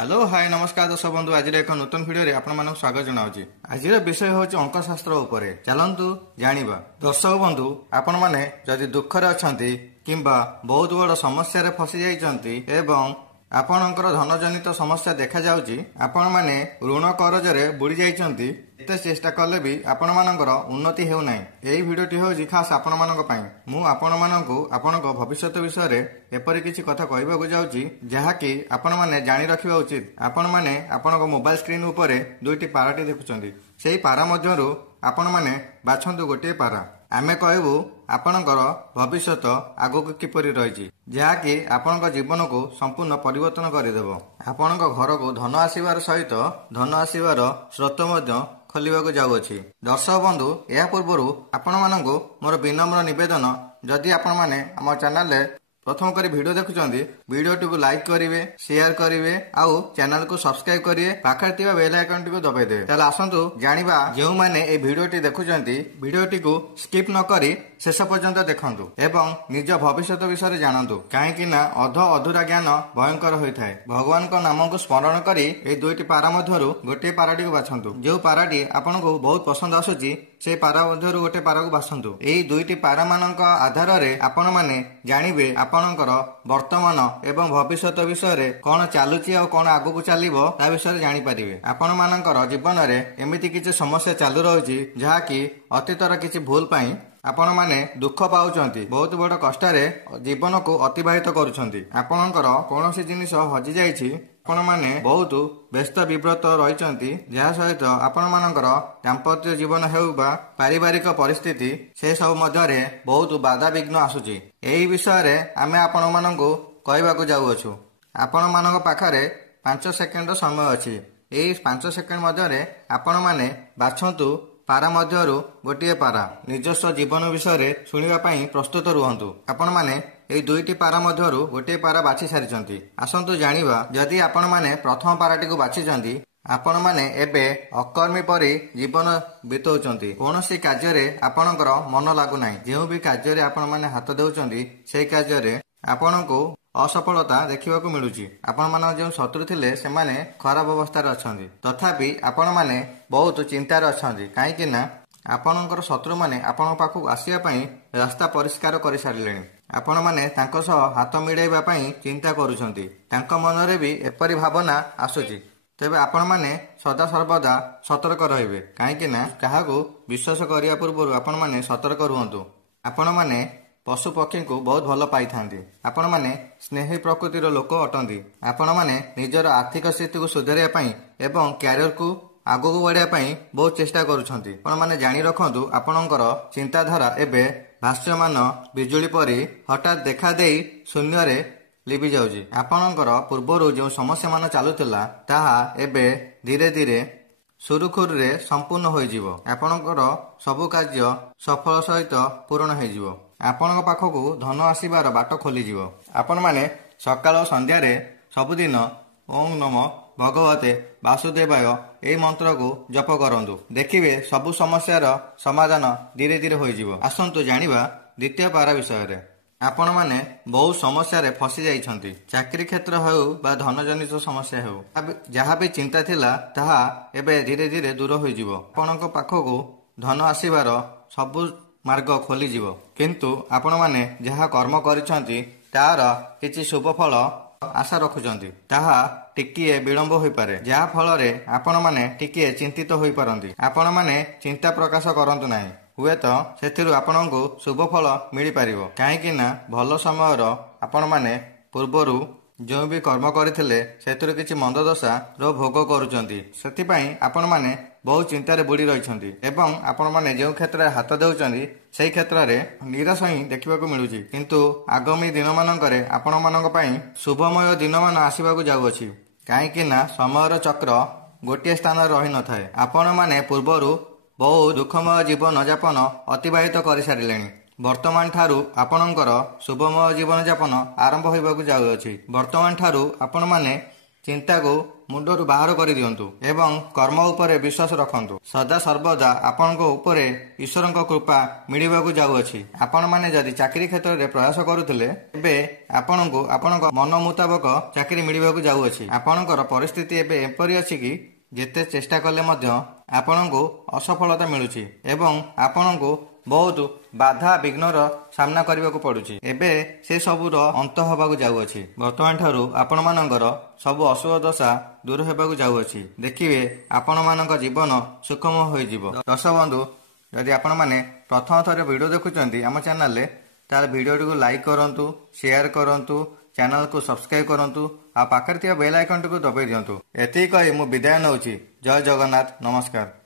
Hello hi नमस्कार दर्शक बंधु आज एक नूतन भिडियो आपण मानक स्वागत जनाऊँगी। आज विषय हूँ अंकशास्त्र उपरे चलतु जानिबा। दर्शक बंधु आपण माने जदि दुखरे अछंती किंबा बहुत बड़ समस्या रे फसी जाइछंती एवं आपणकर धनजनित समस्या देखा जाउची, आपण माने ऋण करजरे बुड़ी जाइछंती, एते चेष्टा कले भी आपण मानकर उन्नति हेउ नाही। एही भिडियोटी होची खास आपण मानक पई। मु आपण मानकु आपणक भविष्यत विषय रे एपरि किछि कथा कहबाकू जाउची जहाकी आपण माने जानि रखिबा उचित। आपण माने आपणक मोबाइल स्क्रीन उपरे दुईटी पाराटी देखुछंती। सेही पारा मध्यरु आपण माने बाछंतु गोटे पारा। आमे कहबू आपणकर भविष्यत आगक किपरि रहिछि जहाकी आपणक जीवन को संपूर्ण परिवर्तन करदेव। आपणक घर को धन आसीबार सहित धन आसीबार स्रोत मध्य खोलिबाकू जाउअछि। दर्शक बंधु या पूर्वरु आपण मानकु मोर विनम्र निवेदन, जदि आपण माने हमर चैनल रे प्रथम करी वीडियो देखुचंदी वीडियोटी को लाइक करिवे, शेयर करिवे आउ चैनल को सब्सक्राइब करिवे, पाखरे थिबा बेल आइकन टी को दबाइ देबे। ताले आसंतु जानिबा जेउ माने ए वीडियोटी देखुचंती वीडियोटी को स्किप न करी शेष पर्यंत देखंतु एवं निज भविष्यत विषय जानतु, काहेकि ना अधूरा ज्ञान भयंकर होइथाय। भगवान को नाम को स्मरण करी ए दुईटी पारा मध्यरु गोटे पाराटी को बाछंतु। जो पाराटी आपनको बहुत पसंद आसुची से पारा मध्यरु गोटे पारा को बाछंतु। एई दुईटी पारा मानक आधार रे आपण माने जानिबे आपणकर वर्तमान एवं भविष्यत विषय रे कोन चालुची आ कोन आगु चलिबो ता विषय रे जानि परिबे। आपण मानकर जीवन रे एमिति किछि समस्या चालू रहउची जहाकी अतीतर किछि भूल पई आपण माने दुख पाउचंती, बहुत बड़ कष्ट रे जीवन को अतिबाहित करूछंती। आपणकर कोनोसी जिनिस हजि जाइछि, आपण माने बहुत व्यस्त विव्रत रहिचंती, जहा सहित आपण मानकर दाम्पत्य जीवन हेउ बा पारिवारिक परिस्थिति से सब मध्य रे बहुत बाधा विघ्न आसुची। एही विषय रे आमे आपण मानकु कहबाकू जाउअछु। आपण मानक पाखरे 5 सेकेंड समय अछि। एही 5 सेकेंड मध्य रे आपण माने बाछंतु पारा मध्यरु गोटे पारा। निजस्व जीवन विषय रे सुनिबा पई प्रस्तुत रुहंतु। आपण माने एई दुईटी पारा मध्यरु गोटे पारा बाछि सारिचंती। आसंतु जानिबा, जदि आपण माने प्रथम पाराटी को बाछिचंती, आपण माने एबे अकर्मी परि जीवन बितौचंती। कोनोसी कार्य रे आपणकर मन लागु नाही। जेउ भी कार्य रे आपण माने हाथ देउचंती सेही कार्य रे आपणको असफलता देखिबाकू मिलुची। आपण मान जो शत्रु थिले से माने खराब अवस्था रे अछंती, तथापि आपण माने बहुत चिंता रे अछंती, काहे कि ना आपणकर शत्रु माने आपण पाखु आसिया पई रास्ता परिष्कार करि सारिलेनी। आपण माने तांको सह हाथ मिळाइबा पई चिंता करूछंती। तांको मन रे भी एपरि भावना आसुची। तेबे आपण माने सदा सर्वदा सतर्क रहिबे, काहे कि ना काहाकू विश्वास करिया पूर्व आपण माने सतर्क रुहंतु। आपण माने पशु पक्षी को बहुत भल पाई थांती। आपण माने स्नेही प्रकृतिर लोक अटंती। आपण माने निजर आर्थिक स्थिति को सुधारिया पई एवं कैरियर को आगो को बढ़िया पई बहुत चेष्टा करूछंती। आपण माने जानि रखंतु, आपणकर चिंताधारा एबे भाष्यमान बिजुली परि हठात देखा देई शून्य रे लिबि जाउची। आपणकर पूर्वरु जो समस्या मान चालुतिला ताहा एबे धीरे धीरे सुरुखुरु रे संपूर्ण होई जिवो। आपणकर सब कार्य सफल सहित पूर्ण होई जिवो। आपणक पाखकू धन आसीबार बाट खोली जिवो। आपण माने सकाळ संध्या रे सबुदिन ओम नमो भगवते वासुदेवाय ए मंत्र को जप करंतु। देखिबे सबु समस्यार समाधान धीरे धीरे होई जिवो। आसंतु जानिबा द्वितीय पारा विषय रे। आपण माने बहुत समस्या रे फसी जाइछंती। चाकरी क्षेत्र हेउ बा धनजनित समस्या हेउ, जहा भी चिंता थिला ताहा एबे धीरे धीरे दूर होई जिवो। आपणक पाखकू धन आसीबार सबु मार्ग खोली जिवो। किंतु आपण माने जहा कर्म करिसंती तार किछि शुभ फल आशा रखुचंती, ताहा टिकिए विलंब होई पारे, जहा फल रे आपण माने टिकिए चिंतित होई पारंती। आपण माने चिंता प्रकाश करंतु नाही, हुएत सेथिरु आपणको शुभ फल मिली पारिबो। काहे कि ना भल समयर आपण माने पूर्वरु जो भी कर्म करथिले सेथिरु किछि मंद दशा रो भोग करूचंती। सेति पई आपण माने बहुत चिंता रे बुड़ी रहिछंती एवं आपण माने जो क्षेत्र हाथ देउचंती सेही क्षेत्र रे निराश ही देखिबाकू मिलुची। किंतु आगामी दिन मानकरे आपण मानक पई शुभमय दिन मान आसीबाकू जाउअछि, काहे कि ना समयर चक्र गोटे स्थान रहि न थाए। आपण माने पूर्वरु बहुत दुखमय जीवन यापन अतिबाहित करि सारिलेनी। वर्तमान ठारू आपणकर शुभमय जीवन यापन आरंभ होइबाकू जाउअछि। वर्तमान ठारू आपण माने ଚିନ୍ତାକୁ ମୁଣ୍ଡରୁ ବାହାର କରିଦିଅନ୍ତୁ ଏବଂ କର୍ମ ଉପରେ ବିଶ୍ୱାସ ରଖନ୍ତୁ। ସଦା ସର୍ବଦା ଆପଣଙ୍କ ଉପରେ ଈଶ୍ୱରଙ୍କ କୃପା ମିଳିବାକୁ ଯାଉଅଛି। ଆପଣମାନେ ଯଦି ଚାକିରି କ୍ଷେତ୍ରରେ ପ୍ରୟାସ କରୁଥିଲେ ଏବେ ଆପଣଙ୍କୁ ଆପଣଙ୍କ ମନ ମୁତାବକ ଚାକିରି ମିଳିବାକୁ ଯାଉଅଛି। ଆପଣଙ୍କର ପରିସ୍ଥିତି ଏବେ ଏପରି ଅଛି କି ଯେତେ ଚେଷ୍ଟା କଲେ ମଧ୍ୟ ଆପଣଙ୍କୁ ଅସଫଳତା ମିଳୁଛି ଏବଂ ଆପଣଙ୍କୁ ବହୁତ ବାଧା ବିଘ୍ନର ସାମ୍ନା କରିବାକୁ ପଡୁଛି। ଏବେ ସେ ସବୁର ଅନ୍ତ ହେବାକୁ ଯାଉଅଛି। ବର୍ତ୍ତମାନ ଠାରୁ ଆପଣମାନଙ୍କର ସବୁ ଅଶୁଭ ଦଶା ଦୂର ହେବାକୁ ଯାଉଅଛି। ଦେଖିବେ ଆପଣମାନଙ୍କ ଜୀବନ ସୁଖମୟ ହୋଇଯିବ। ଦର୍ଶକ ବନ୍ଧୁ, ଯଦି ଆପଣମାନେ ପ୍ରଥମ ଥର ଭିଡ଼ିଓ ଦେଖୁଛନ୍ତି ଆମ ଚ୍ୟାନେଲରେ, ତାହେଲେ ଭିଡ଼ିଓଟିକୁ ଲାଇକ୍ କରନ୍ତୁ, ସେୟାର କରନ୍ତୁ, ଚ୍ୟାନେଲକୁ ସବସ୍କ୍ରାଇବ୍ କରନ୍ତୁ ଆଉ ପାଖରେ ଥିବା ବେଲ୍ ଆଇକନ୍ଟିକୁ ଦବାଇ ଦିଅନ୍ତୁ। ଏତିକି କହି ମୁଁ ବିଦାୟ ନେଉଛି। ଜୟ ଜଗନ୍ନାଥ, ନମସ୍କାର।